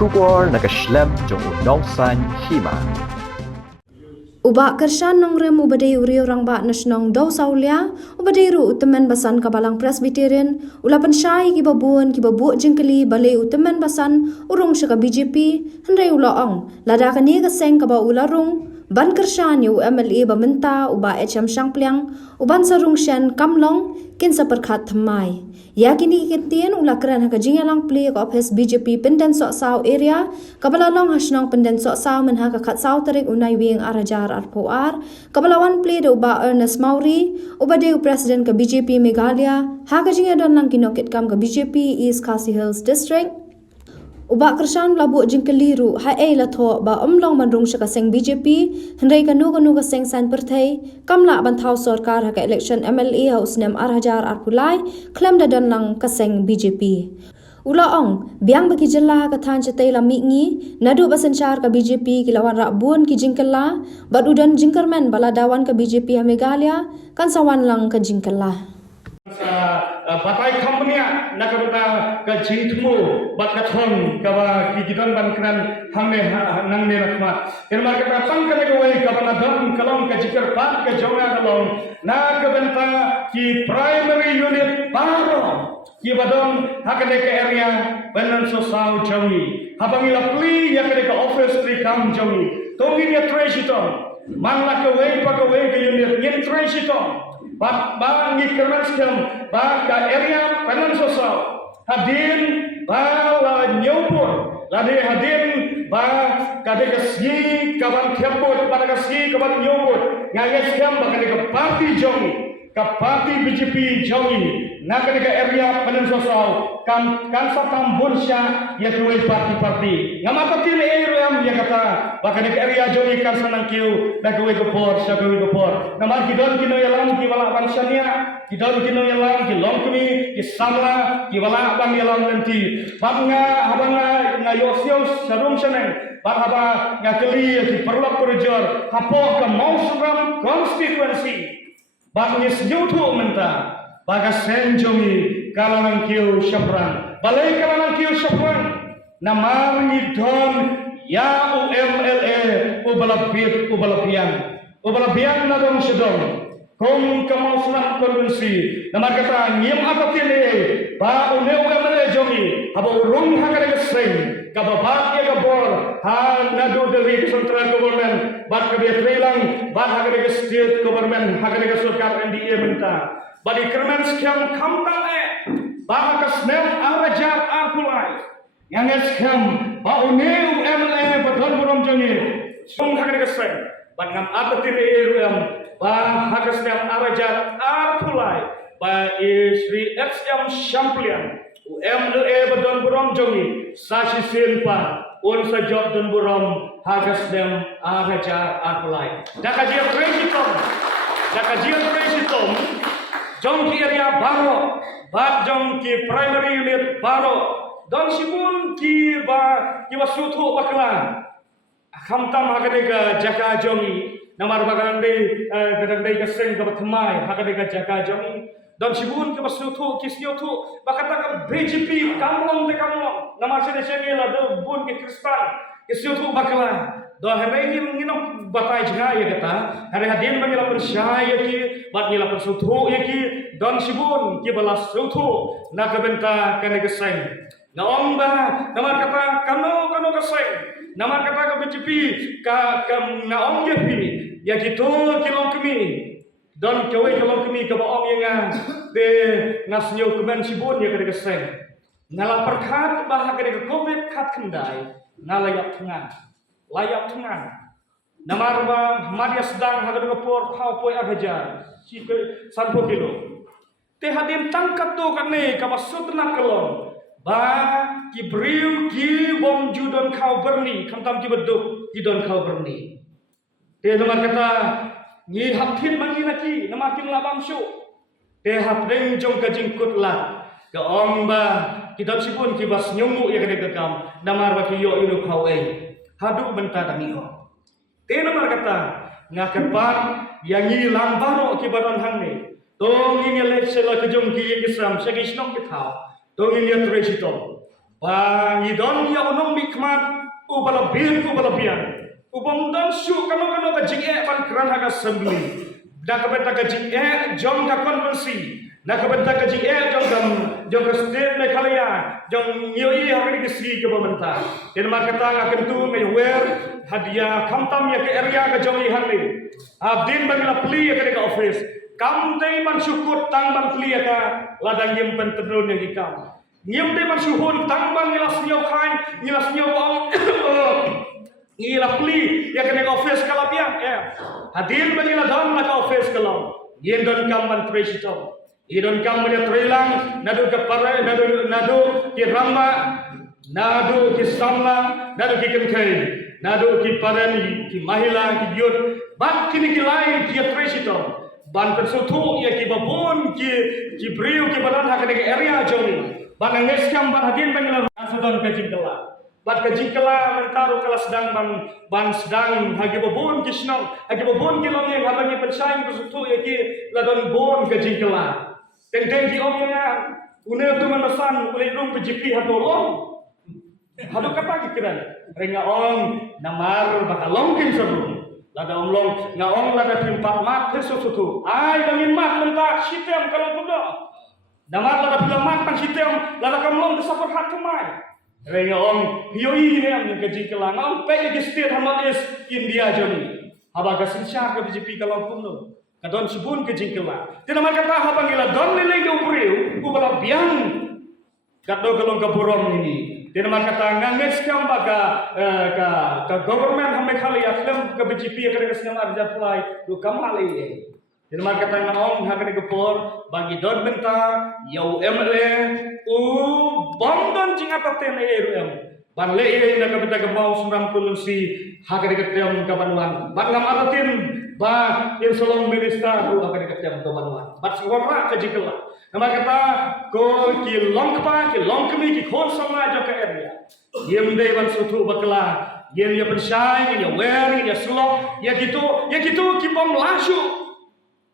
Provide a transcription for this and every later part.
Shubor nakaslem jong unongsan hima. Uba kershan nong rem ubadai uri orang ba nasionong daw saulia ubadai ru utemen basan kabalang Presbyterian ulapan syai ki babuan ki babu jengkeli balai utemen basan urung syaka BJP hendai ulaong lada kani kaseng kaba ularung ban kershan yu MLA bamenta uba HM Shangpliang uban sarung shen kamlong kin saperkhat thamai ya kini kitien ula kran ha jingalang play of his BJP penden sok saw area kabala long hasnong penden sok saw men ha khat saw tarik unai wing arajar arpoar kabalawan play do ba Ernest Mauri ubade president ke BJP Meghalaya ha jinga don lang kinokit kam ke BJP East Khasi Hills district uba kershan labu jingkeliru ha la tho ba omlong manrung syaka seng BJP hendai kanu ka seng san perthai kamla banthau sarkar ha ka election MLA haus nem arhajar arpulai klem da don lang ka seng BJP ulaong biang bagi jella ka than chatai la mingi nadu basanchar ka BJP kilawan rabun ki jingkela badudan jingkermen bala dawan ka BJP ha Meghalaya kan sawan lang ka jingkela batai company nakaruta ka jingtmu bat kathon kawa kigidan bankran hangne nangne rakma irma ka pang ka legoi ka banadam kalong ka jikar pat ka jonga kalong na ka benta ki primary unit baro ki badon hakade ka area banan so saw jongi habangila pli yakade ka office tri kam jongi tongi ya treasurer manla ka wei pa ka wei ka unit nyen treasurer ba ngi kerman skam ba ka area panan sosal hadin ba la nyopur lade hadin ba ka de si kaban thepur ba ka si kaban nyopur ngai skam ba ka de party jongi ka party BJP jongi na ka de area panan sosal kan sa tambunsya ya tuai party ngamata tile area ya kata ba ka de area jongi kan sanang kiu na kuai gopor sa kuai gopor namar kidon kino yalam ki wala bansanya kidon kino yalam ki longkumi ki samla ki wala bang yalam nanti babnga habanga na yosios sarung sanang haba nga keli ki perlap perjor hapo ka mausram constituency bagnis nyutu menta baga senjomi kalangan kiu syapran balai kalangan kiu syapran namar ngidon ya UMLA ubalapian na dong sedong kong kamausna konvensi namar kata ngiem apa tile ba uneu UMLA jongi abo urung hakare keseng kababat ya kabor ha nadu dari central government bat ke trilang bat hakare ke state government hakare ke sarkar NDA menta badi kerman skam kamtang ba ka snel arajar arpulai yang skam ba uneu MLA badon burom jongi sung hakare ke seng bangam apa tile eruam ba hakasnel arajar arpulai ba Sri HM Shangpliang UMLA badon burom jongi sasi silpa un sa job don burom hakasnel arajar arpulai dakajia presitom jong ki area baro bat jong ki primary unit baro don sibun ki wasutu baklan khamtam hakadega jaka jongi namar bagandai gadandai kaseng ka bathmai hakadega jaka jongi don sibun ke basutu kisnyotu bakata ka BJP kamlong namar sede sengela do bun ke kristan kisnyotu bakla do hari ini nginok batai jga ya kata hari hadin bangila persyaya ki bat ngila persutu ya ki don sibun ki balas sutu na kabenta kane keseng na omba namar kata kano keseng namar kata ka BJP ka na om ya pi ya gitu kilong kemi don kawai kilong kemi ka om yang de ngasnyo kemen sibun ya kane keseng ngala perkhat bah kane covid khat kendai ngalayak tengah namar ba madia sedang hadir ngepor thau poi agajar si ke 1 kilo te hadim tangkat tu kane ka basutna kelong ba ki briu ki bom judon khau berni khamtam ki beduk ki don khau berni te namar kata ngi hapthin mangi naki namar ki labam syu te hapdeng jong ka jingkut la ka omba ki don sipun ki bas nyungu ya kane gekam namar ba ki yo inu khau hadu benta dangiho te namar kata ngakepan yang hilang baro ki badan hangne tong ingele sela kejong ki yang kesam segisnong ki thau tong ingele tresito Bang idon ya unong mikmat ubalabian ubalabian. Ubang dan su kano ka jing ban kran haga assembly. Da ka beta ka jing jong ka konvensi. Da ka beta ka jing jong ka state me khalaya jong yoi haga ni si ke pemerintah. Den ma kata akan tu me wer hadiah kamtam ya ke area ka jong i handi. Abdin bangla pli ya ke office. Kam dei man syukur tang ban pli ya ka ladang yem pentenun yang ikam. Nyem de man syuhun tang ban ngilas nyau khain ngilas nyau ong ngila pli ya kena office kalapian hadir bangila dam na office kalam yen don kam ban president idon kam dia trelang nadu ke pare nadu ki ramba nadu ki samla nadu ki kemkai nadu ki paran ki mahila ki yut bat kini ki lain ki president ban persutu ya ki babon ki briu ki badan hakane ke area joni ban ngeskam ban hadir bangila sudan ke jingkala bat kajikala mentaru kala sedang ban sedang hagi babon kisnong hagi babon kilong yang habangi pensaing bersutu ya ki ladon bon kajikala teng ki om ya une tu manasan ulai rum PJP hadolong hadu kata ki kiran renga om namar bakalong kin sebelum lada omlong na om lada timpat mat bersutu ai bangin mat mentak sitem kalau pudo namar lada pilamat tang sitem lada kamlong desapur hatumai Renga om hioi ni am yang kaji kelang om pe lagi state hamad is India joni haba ka sinsya ka BJP kalau kumno kadon sibun kaji kelang tidak mak kata haba ngila don nilai ke upriu ubala biang kado kalau ka burom ini tidak mak kata nganges kam baga ka government hamme khali aklam ka BJP ka senam arja fly du kamali tidak mak kata om hakane ke por bagi don benta yau MLA bondon jingata tene eruem ban le na ka beta ka mau suram kunsi hakane ka tem ka banuan ban ngam aratin ba in solong minister ru hakane ka tem ka banuan bat sawara ka jikela nama kata ko ki longpa ki longkmi ki khol sama jo ka area yem dei ban sutu bakla yen ya pensai ya weri ya slok ya gitu ki bom lasu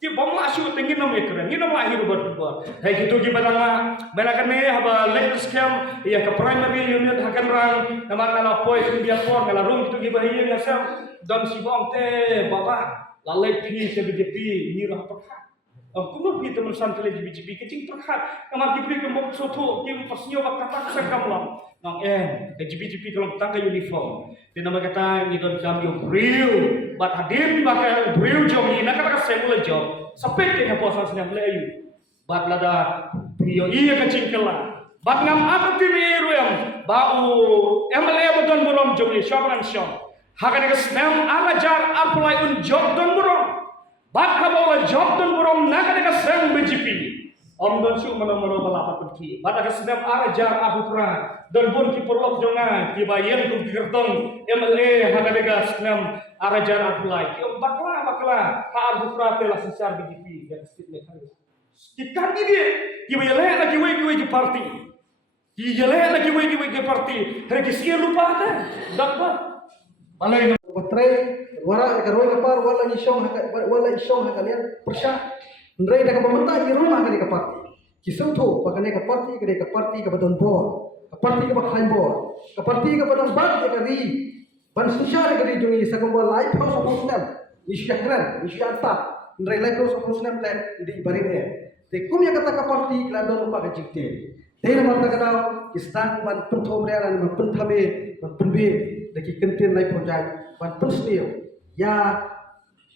ki bom lasu tinggi nom ekran ni nom lahir buat hai gitu ki badanga benakane haba latest scam ya ka primary unit hakan rang namar na poi dia for ngala room gitu ki bahiye ngasam don sibong te baba lalai pi ke BJP ni rah perhat kuno pi teman san tele BJP kecing perhat namar ki pri ke mok soto ki pasnyo bak kata sakam lam nang ke BJP kalau tangga uniform di nama kata ni don kami real bat hadir baka real job ni nak kata semula job sampai ke posan senang layu bat lada bio iya kecing kela bat ngam apa tim eru yang bau MLA beton burom job ni syaban syam hakan ke senam alajar apply un job don burom bat kabau job don burom nak ke senam BJP om don su mana balapat pergi bat ke senam alajar apura don bon ki perlok jongan ki bayen kum kertong MLA hakan senam arajar apply ki bakla ha arbufra tela sensar BJP dan state level kita dia ki bayale lagi we parti ki jale lagi we parti regisi lupa ada dapat malai Betre, wara karoi kapar wala isong hakalian persya. Ndrei dak pemerintah di rumah kali ke parti. Kisautu pakane ke parti ke badan bor. Ke parti ke bakhain bor. Ke parti ke badan bad ke ri. Ban susah ke ri jungi sakombo live house of muslim. Isyakran, isyata. Ndrei live house of muslim tak di barine. Te kumya kata ke parti keladon upa ke jikte. Dei marta kata istang ban penthom realan ban penthame ban penbe daki kentin live project ban persnio ya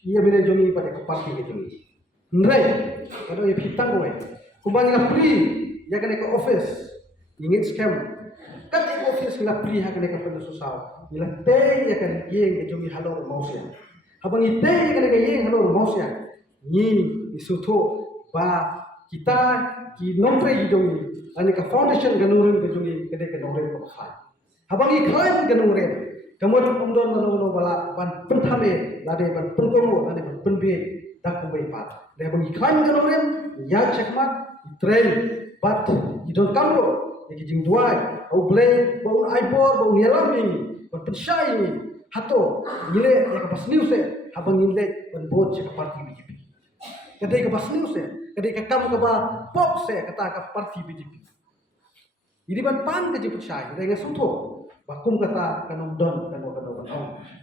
ia bina jongi pada ke parti ke jongi. Ndrei kalau ia pitang kowe kumbang ila pri ya kena ke office ingin scam kat ke office ila pri ha kena ke pendu susah ila te ya kan yeng ke jongi halor mausia habang ite ya kena ke yeng halor mausia ni isuto ba kita ki nombre jongi ane ka foundation ganurin ke jongi kede ke nombre ko khai habang iklan ganurin kemudian umdon manono bala ban pentame lade ban pentomo lade ban penbe dak kumbai pat le bang iklan ganurin ya cekmat train but idon kamlo iki jing duai au blay bau aibor bau nielam ini ban pensyai ini hato ile ya ka pas news habang ile ban bot cek parti BJP kedai ka pas news kedai ka kam ka ba pop se kata ka parti BJP Jadi ban pan ke jeput syai dengan suto. Bakum kata kanong don kanong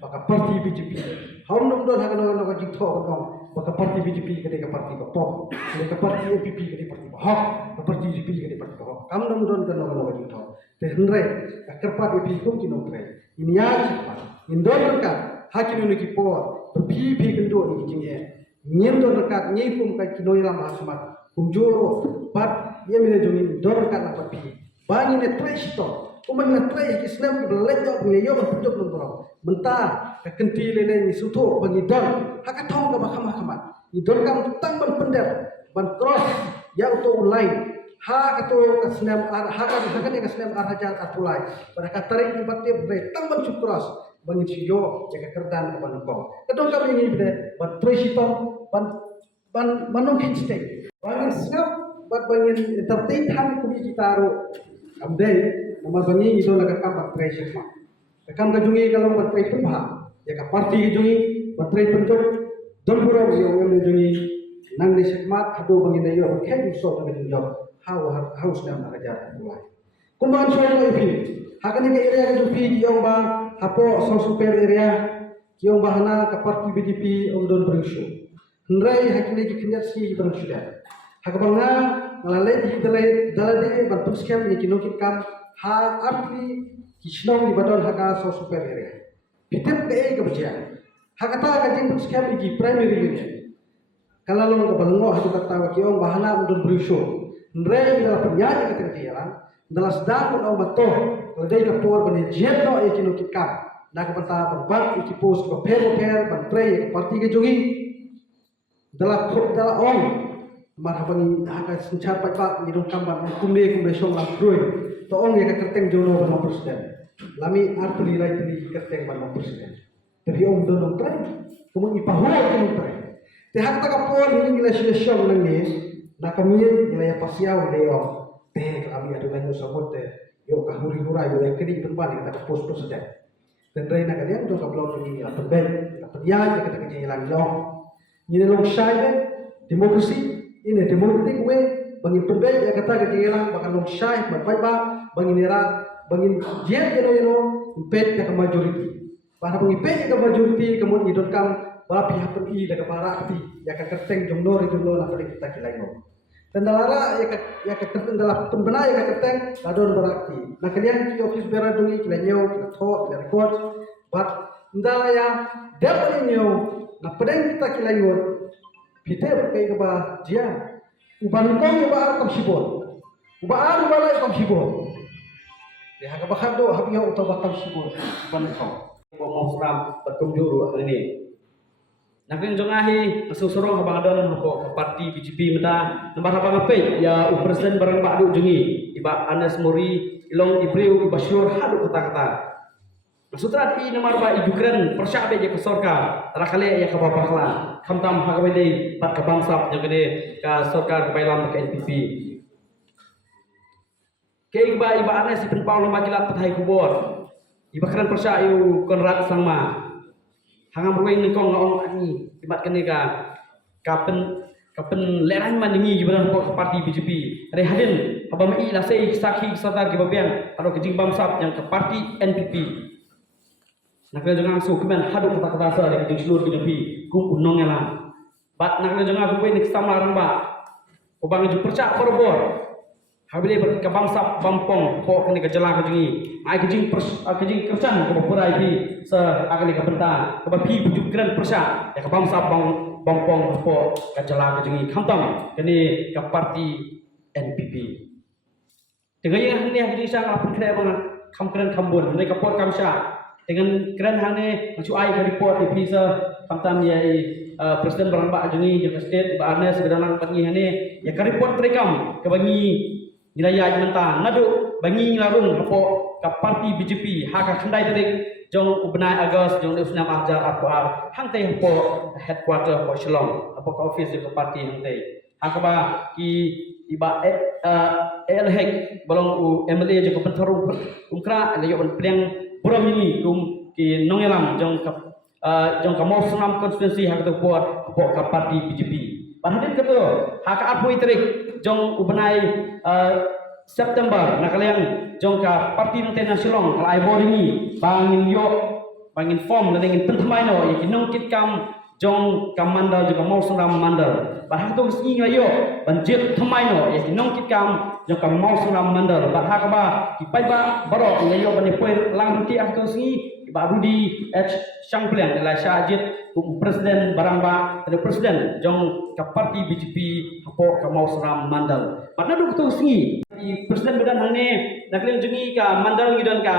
baka parti BJP. Haum nom don kanong jitho kanong baka parti BJP ke parti bapok. Ke parti MPP ke parti bahok. Ke parti BJP ke parti bahok. Kam nom don kanong jitho. Te hendre kerpa DP kum kinong tre. Ini aja. Indon kan hakim ni kipor. Pi kendo ni jinge. Nyendo dekat nyikum kai kinoy lam asmat. Kumjoro bat ye mele jumi dor kan apa pi. Bani ne tresto, umang na tre Islam ke belajar mengayo hidup nombor. Mentah ke kenti lele ni suto bagi don, hak tahu ke mahkamah. Ni don kam tang ban pender, ban cross ya auto online. Hak itu Islam hak ni Islam arhajan atulai. Pada katarik impatnya bre tang ban cross bagi siyo jaga kerdan ke ban kong. Kedon kami ini bre ban tresto ban manong kinste. Bagi Islam bat bagi tertib ham kubi kita ro. Abdai, nama bangi itu laga kam baterai semua. Kam kajungi kalau baterai pembah, ya ka parti kajungi baterai pentok, don pura yang kajungi nang di semua, hado bangi na yo, kayak musuh bangi job, how sedang nak ajar mulai. Kumpulan soal itu, hakan ini area kajungi yang bah, hapo super area, yang bahana ka parti BJP don berusuh. Hendrai hakan ini kinyat si berusuh dah. Hakabanga nalalai di dalade bantu scam ni kinokit kam ha arti kisnong di badon haka so super area. Pitep ke ke baca. Hakata ka jeng scam ni primary ni. Kalau long ke balongo hatu kata kiong bahana undun berusuh. Ndre dalam penyaji ketertiaran dalam sedang pun au bato. Kalau dia kapor bani jetno e kinokit kam. Nak banta ban iki post ke per ban tray ke parti ke jungi. Dalam on marhaban haka sencar pak ni dong kamban kumbe song la droi to ong ya kerteng jono ban presiden lami artli lai tri kerteng ban presiden tapi ong don trai kumu ipahu kumu trai te hak ta kapor ni ngila song nang ni na kami ngila ya pasiaw leo te kami adu lai sabot te yo ka huri hurai yo kedi penban kita post presiden dan trai na kalian do ka blog ni apa ben apa dia kita kejelang lo ni long shai demokrasi ini demokratik we bagi perbedaan yang kata kejelang bahkan long syai berbaik bagi nera bagi jet impet ke majoriti pada bagi impet ke majoriti kemudian idotkan bala pihak pergi dan para akti yang kerteng jomnor lah pada kita kilaino dan dalara ya kerteng dalam pembenahan yang kerteng ladon berakti nah kalian di office beradungi kilaino kita talk kita record but ndala ya dapat nyo nah pada kita kilaino kita pakai keba dia uban kong uba kam sibol uba ar balai kam sibol dia hak bahar do hak yo utau batam sibol uban kong mau seram betum juru hari ini nakin jongahi masuk sorong abang adon ke parti BJP meta nomor apa ngapai ya presiden barang badu jungi iba Anas Mori ilong ibreu ibasyur hadu kata-kata Maksudnya ini nomor ba Ukraine persyabe je ke sorkar terakali ya ke babaklan kamtam hagawele pat ke bangsa yang gede ke sorkar ke bailam ke NPP ke iba anes si penpau lomba kilat patai kubor iba keren persyayu konrad sangma hangam ruwing ni kong ngaong ani ibat kene ka kapen leran man ni jibran ko parti BJP rehadin abamai lasei sakhi satar ke babian aro ke jingbam sap yang ke parti NPP nakle jangan sukuman hadu kata-kata sa dari seluruh BJP kum unong elang bat nakle jangan kuwe nik samaran ba ubang ju percak berbor habile ber ke bangsa bampong ko kene ke jelang jengi ai ke jing kersan ko berai di sa akali ke benta ke bapi bujuk keren percak ya ke bangsa bampong ko ke jelang jengi khamtam kene ke parti NPP dengan yang ni hari sang lapun kene bang kham keren khambun ne ke pot kamsha dengan keren hang ni macu ai ke report di visa kamtam ya presiden barang ba jungi je state ba anes bedalang pangi hani ya ke report terekam ke bangi nilai mentang nadu bangi larung apo ke parti BJP hak khandai tarik jong ubnai agos jong usnam ajar apa hang teh apo headquarter apo shalom apo ke office ke parti hang teh hak ba ki iba elhek bolong u MLA je ke pentarung umkra le yo pleng Buram ini kum ki nongelam jong ka mau senam konstitusi hak tu buat ke parti BJP. Padahal kata hak apa itrik jong ubenai September nakaliang jongka parti internasional kalau ai bor ni bangin yo bangin form dan ingin pentamaino ya kinong kitkam jong kamandal juga mau seram mandal bahak tu singa yo banjir thamaino ya kinong kitkam jong kam mau seram mandal bahak ba kipai ba baro ngayo bani poir lang ti ak tu singi ba Rudi H Shangpliang la syajit presiden barang ba ada presiden jong ka parti BJP hapo ka mau seram mandal padna du tu singi presiden bedan hane nakliang jungi ka mandal ngidon ka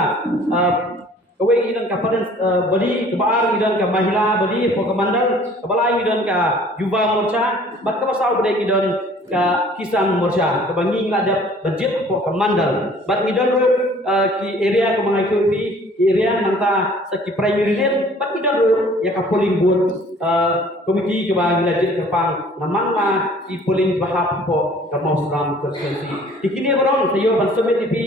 kawai idan ka padan badi kebaar idan ka mahila badi po kamandal kebalai idan ka yuva morcha bat ka basau bade idan ka kisan morcha kebangi ngadap budget po kamandal bat idan ru ki area ka mga pi area nanta sa ki primary net bat idan ru ya ka polling booth komiti ka ba ngajit ka pang namang ma i polling bahap po ka mausram constituency dikini barong sayo ban submit ipi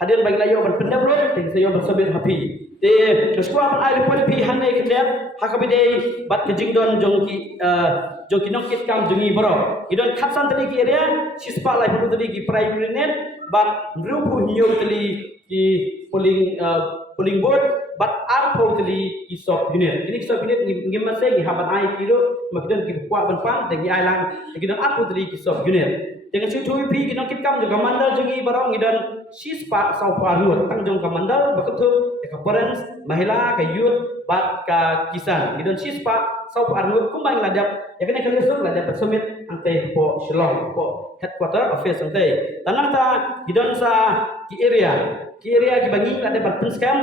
hadir bagi layo ban pendam ro ting sayo ban submit happy te skwa ban ai report pi hanai kendap hakabide bat kejing don jongki nongkit kam jungi bro idon khatsan tadi ki area sispa lai pu tadi ki primary net bat rupu nyo tadi ki polling board bat ar po tadi ki sop unit ini sop unit ngim mase ki habat ai kilo makidon ki kwa ban pang tagi ai lang idon ar po tadi ki sop unit dengan situ pi kita kam juga mandal jungi barang idan sispa sau parut tang jong kamandal beketu ka parents mahila ka youth bat ka kisan idan sispa sau parut kumbang ladap ya kena kali esok ladap summit ante po Shillong po headquarter office ante tanang ta idan sa ki area ki bagi ladap ban scam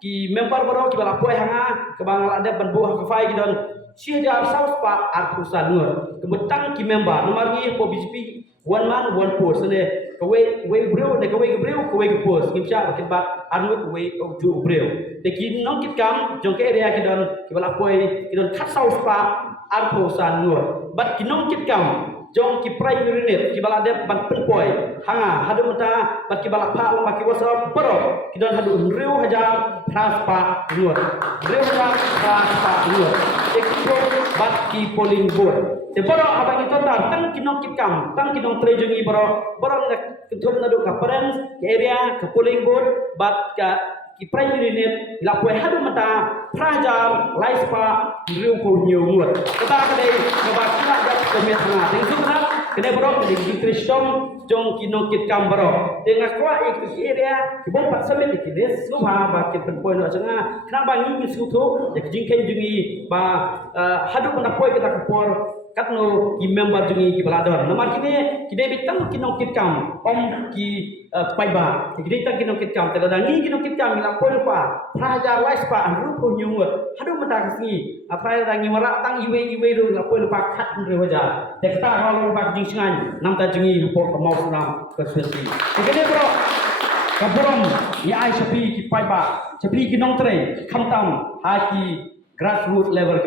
ki member baro ki bala poi hanga ke bang ladap ban buah ka fai idan siajar sau pa artusan nur kebetang ki member nomor po BJP one man one post ne kawai breu ne kawai post kimcha bakin bat anut kawai ju breu de kin nong kit kam jong ke area kidon kibala poi kidon khat sau spa arpo san nur bat kinong kit kam jong ki primary net kibala de ban poi hanga hadu mata bat kibala pha long baki whatsapp pro kidon hadu breu hajar transpa nur breu hajar transpa nur ekpo bat ki polling board te baro abang itu tang kinong kitkam tang kinong trejungi baro nak ketum nadu ka parents ke area ke polling board bat ka ki primary net la poi hadu mata prajar laispa riu ko nyungut kita kadai ka ba kila da komet hanga teng sumra kadai baro ke di kristom jong kinong kitkam baro dengan kwa ik area ki bom pat samet ki des suha ba ket pen poi no changa kna ba ngi sutu ya jingken jungi ba hadu mata poi kita ka por katno ki member jungi ki balador nomor kini ki debit tang kinong kitkam om ki paiba ki debit tang kinong kitkam teladangi kinong kitkam la pol pa praja laispa anru ko nyungut hadu mata kasni aprai dangi wara tang iwe ru la pol pa khat re waja te kata halu ba jing singan nam ta jungi po mau suram persesi kene bro kaborom ya ai sapi ki paiba sapi kinong tre khamtam ha ki grassroots level